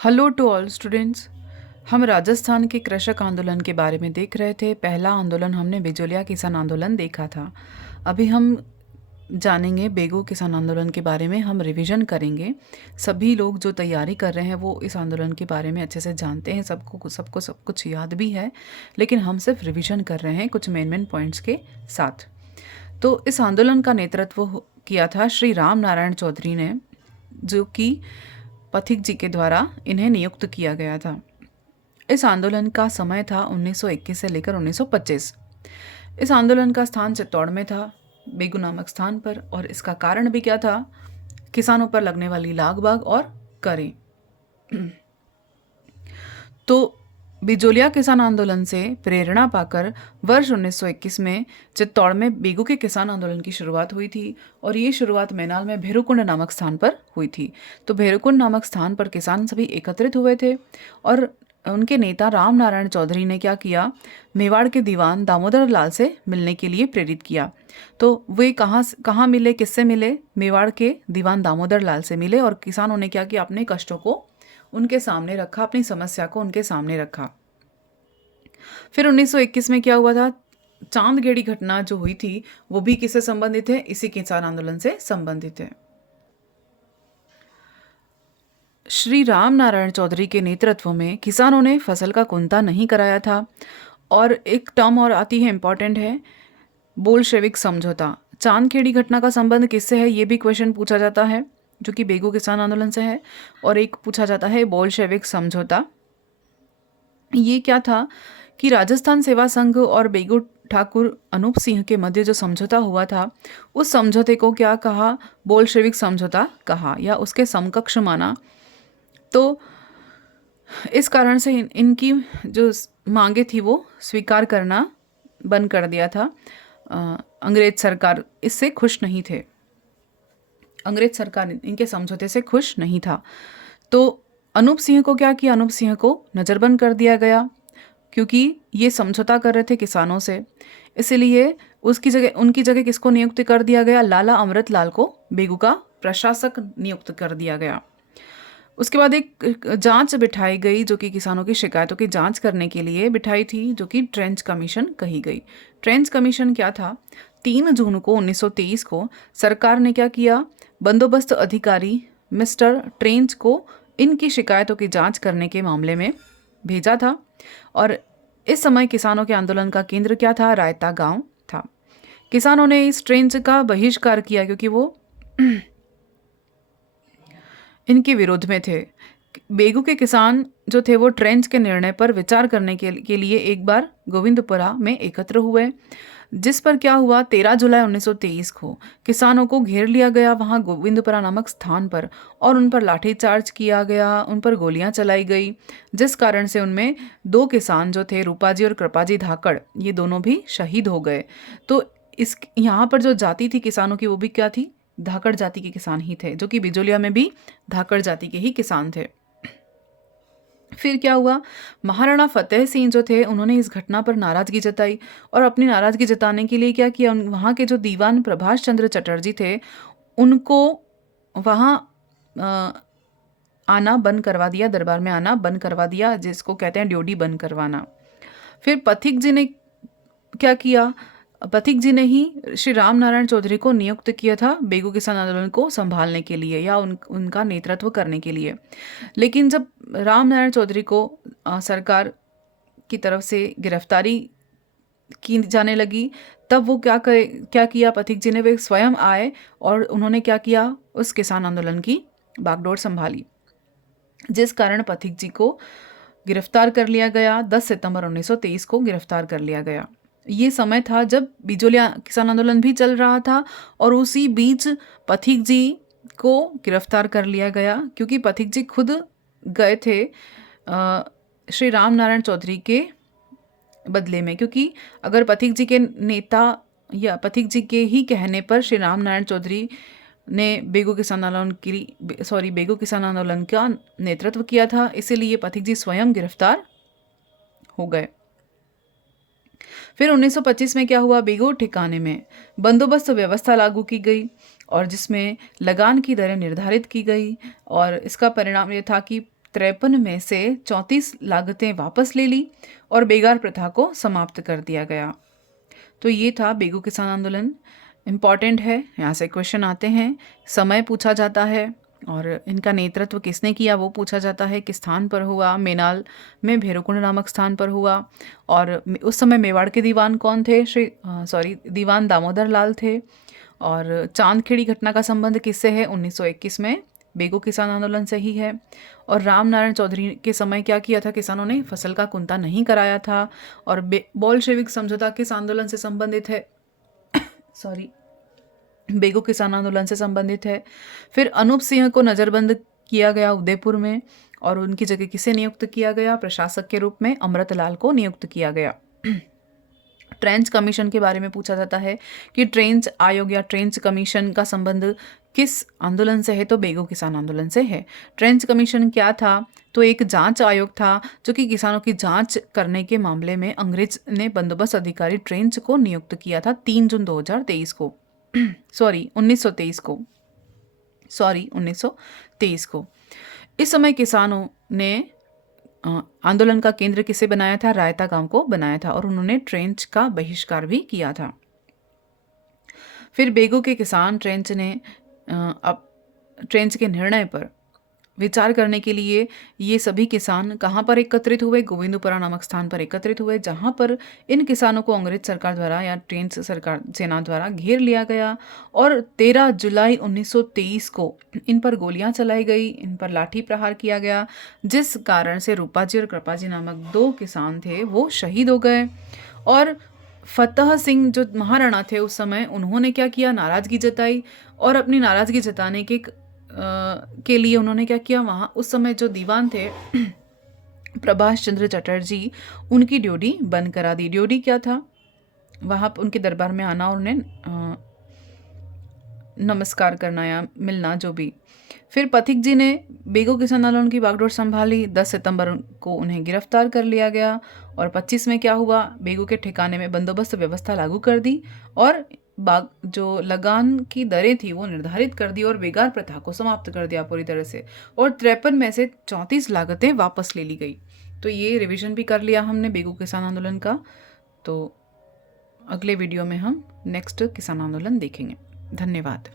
Hello to all students. हम राजस्थान के कृषक आंदोलन के बारे में देख रहे थे। पहला आंदोलन हमने बिजोलिया किसान आंदोलन देखा था। अभी हम जानेंगे बेगू किसान आंदोलन के बारे में। हम रिवीजन करेंगे। सभी लोग जो तैयारी कर रहे हैं वो इस आंदोलन के बारे में अच्छे से जानते हैं, सबको सब कुछ याद भी है, लेकिन हम सिर्फ रिवीजन कर रहे हैं कुछ मेन पॉइंट्स के साथ। तो इस आंदोलन का नेतृत्व किया था श्री राम नारायण चौधरी ने, जो कि पथिक जी के द्वारा इन्हें नियुक्त किया गया था। इस आंदोलन का समय था 1921 से लेकर 1925। इस आंदोलन का स्थान चित्तौड़ में था, बेगू नामक स्थान पर, और इसका कारण भी क्या था? किसानों पर लगने वाली लाग बाग और करें। तो बिजोलिया किसान आंदोलन से प्रेरणा पाकर वर्ष 1921 में चित्तौड़ में बेगू के किसान आंदोलन की शुरुआत हुई थी, और ये शुरुआत मैनाल में भेरुकुंड नामक स्थान पर हुई थी। तो भेरुकुंड नामक स्थान पर किसान सभी एकत्रित हुए थे, और उनके नेता राम नारायण चौधरी ने क्या किया? मेवाड़ के दीवान दामोदर लाल से मिलने के लिए प्रेरित किया। तो वे कहाँ मिले, किससे मिले? मेवाड़ के दीवान दामोदर लाल से मिले, और किसानों ने क्या किया? अपने कष्टों को उनके सामने रखा, अपनी समस्या को उनके सामने रखा। फिर 1921 में क्या हुआ था? चांदगेड़ी घटना जो हुई थी वो भी किससे संबंधित है? इसी किसान आंदोलन से संबंधित है। श्री राम नारायण चौधरी के नेतृत्व में किसानों ने फसल का कुंता नहीं कराया था। और एक टर्म और आती है, इंपॉर्टेंट है, बोल्शेविक समझौता। चांदखेड़ी घटना का संबंध किससे है? ये भी क्वेश्चन पूछा जाता है, जो कि बेगू किसान आंदोलन से है। और एक पूछा जाता है बोल्शेविक समझौता। ये क्या था कि राजस्थान सेवा संघ और बेगू ठाकुर अनूप सिंह के मध्य जो समझौता हुआ था, उस समझौते को क्या कहा? बोल्शेविक समझौता कहा, या उसके समकक्ष माना। तो इस कारण से इनकी जो मांगे थी वो स्वीकार करना बंद कर दिया था। अंग्रेज सरकार इससे खुश नहीं थे। अंग्रेज सरकार इनके समझौते से खुश नहीं था। तो अनूप सिंह को क्या किया? अनूप सिंह को नज़रबंद कर दिया गया, क्योंकि ये समझौता कर रहे थे किसानों से। इसलिए उनकी जगह किसको नियुक्त कर दिया गया? लाला अमृत लाल को बेगू का प्रशासक नियुक्त कर दिया गया। उसके बाद एक जांच बिठाई गई, जो कि किसानों की शिकायतों की जांच करने के लिए बिठाई थी, जो कि ट्रेंच कमीशन कही गई। ट्रेंच कमीशन क्या था? 3 जून को 1923 को सरकार ने क्या किया? बंदोबस्त अधिकारी मिस्टर ट्रेंच को इनकी शिकायतों की जांच करने के मामले में भेजा था। और इस समय किसानों के आंदोलन का केंद्र क्या था? रायता गांव था। किसानों ने इस ट्रेंच का बहिष्कार किया, क्योंकि वो इनके विरोध में थे। बेगू के किसान जो थे वो ट्रेंच के निर्णय पर विचार करने के लिए एक बार गोविंदपुरा में एकत्र हुए, जिस पर क्या हुआ? 13 जुलाई 1923 को किसानों को घेर लिया गया वहां गोविंदपुरा नामक स्थान पर, और उन पर लाठीचार्ज किया गया, उन पर गोलियां चलाई गई, जिस कारण से उनमें 2 किसान जो थे, रूपाजी और कृपाजी धाकड़, ये दोनों भी शहीद हो गए। तो इस यहाँ पर जो जाति थी किसानों की, वो भी क्या थी? धाकड़ जाति के किसान ही थे, जो कि बिजोलिया में भी धाकड़ जाति के ही किसान थे। फिर क्या हुआ? महाराणा फतेह सिंह जो थे, उन्होंने इस घटना पर नाराजगी जताई, और अपनी नाराजगी जताने के लिए क्या किया? वहाँ के जो दीवान प्रभाष चंद्र चटर्जी थे, उनको वहाँ आना बंद करवा दिया, दरबार में आना बंद करवा दिया, जिसको कहते हैं ड्योढ़ी बंद करवाना। फिर पथिक जी ने क्या किया? पथिक जी ने ही श्री राम नारायण चौधरी को नियुक्त किया था बेगू किसान आंदोलन को संभालने के लिए, या उनका नेतृत्व करने के लिए। लेकिन जब राम नारायण चौधरी को सरकार की तरफ से गिरफ्तारी की जाने लगी, तब वो क्या किया? पथिक जी ने वे स्वयं आए, और उन्होंने क्या किया? उस किसान आंदोलन की बागडोर संभाली, जिस कारण पथिक जी को गिरफ्तार कर लिया गया। 10 सितंबर 1923 को गिरफ्तार कर लिया गया। ये समय था जब बिजोलिया किसान आंदोलन भी चल रहा था, और उसी बीच पथिक जी को गिरफ्तार कर लिया गया, क्योंकि पथिक जी खुद गए थे श्री राम नारायण चौधरी के बदले में। क्योंकि अगर पथिक जी के नेता या पथिक जी के ही कहने पर श्री राम नारायण चौधरी ने बेगू किसान आंदोलन का नेतृत्व किया था, इसीलिए पथिक जी स्वयं गिरफ्तार हो गए। फिर 1925 में क्या हुआ? बेगू ठिकाने में बंदोबस्त व्यवस्था लागू की गई, और जिसमें लगान की दरें निर्धारित की गई, और इसका परिणाम ये था कि 53 में से 34 लागतें वापस ले ली और बेगार प्रथा को समाप्त कर दिया गया। तो ये था बेगू किसान आंदोलन। इम्पॉर्टेंट है, यहाँ से क्वेश्चन आते हैं, समय पूछा जाता है और इनका नेतृत्व किसने किया वो पूछा जाता है, किस स्थान पर हुआ, मेनाल में भैरवकुंड नामक स्थान पर हुआ। और उस समय मेवाड़ के दीवान कौन थे, दीवान दामोदर लाल थे। और चांदखेड़ी घटना का संबंध किससे है, 1921 में बेगू किसान आंदोलन से ही है। और राम नारायण चौधरी के समय क्या किया था, किसानों ने फसल का कुंता नहीं कराया था। और बोल्शेविक समझौता किस आंदोलन से संबंधित है, बेगू किसान आंदोलन से संबंधित है। फिर अनूप सिंह को नज़रबंद किया गया उदयपुर में और उनकी जगह किसे नियुक्त किया गया, प्रशासक के रूप में अमृतलाल को नियुक्त किया गया। ट्रेंच कमीशन के बारे में पूछा जाता है कि ट्रेंच आयोग या ट्रेंच कमीशन का संबंध किस आंदोलन से है, तो बेगू किसान आंदोलन से है। ट्रेंच कमीशन क्या था, तो एक जांच आयोग था जो कि किसानों की जांच करने के मामले में अंग्रेज ने बंदोबस्त अधिकारी ट्रेंच को नियुक्त किया था 3 जून 2023 को 1923 को। इस समय किसानों ने आंदोलन का केंद्र किसे बनाया था, रायता गांव को बनाया था और उन्होंने ट्रेंच का बहिष्कार भी किया था। फिर बेगू के किसान ट्रेंच के निर्णय पर विचार करने के लिए ये सभी किसान कहाँ पर एकत्रित हुए, गोविंदपुरा नामक स्थान पर एकत्रित हुए, जहाँ पर इन किसानों को अंग्रेज सरकार द्वारा या ट्रेंच सरकार सेना द्वारा घेर लिया गया। और 13 जुलाई 1923 को इन पर गोलियां चलाई गई, इन पर लाठी प्रहार किया गया, जिस कारण से रूपाजी और कृपाजी नामक 2 किसान थे वो शहीद हो गए। और फतेह सिंह जो महाराणा थे उस समय, उन्होंने क्या किया, नाराज़गी जताई और अपनी नाराज़गी जताने के लिए उन्होंने क्या किया, वहाँ उस समय जो दीवान थे प्रभाष चंद्र चटर्जी, उनकी ड्यूटी बंद करा दी। ड्यूटी क्या था, वहाँ उनके दरबार में आना और उन्हें नमस्कार करना या मिलना, जो भी। फिर पथिक जी ने बेगू किसान आंदोलन की बागडोर संभाली। 10 सितंबर को उन्हें गिरफ्तार कर लिया गया और 25 में क्या हुआ, बेगू के ठिकाने में बंदोबस्त व्यवस्था लागू कर दी और जो लगान की दरें थी वो निर्धारित कर दी और बेगार प्रथा को समाप्त कर दिया पूरी तरह से। और 53 में से 34 लागतें वापस ले ली गई। तो ये रिवीजन भी कर लिया हमने बेगू किसान आंदोलन का। तो अगले वीडियो में हम नेक्स्ट किसान आंदोलन देखेंगे। धन्यवाद।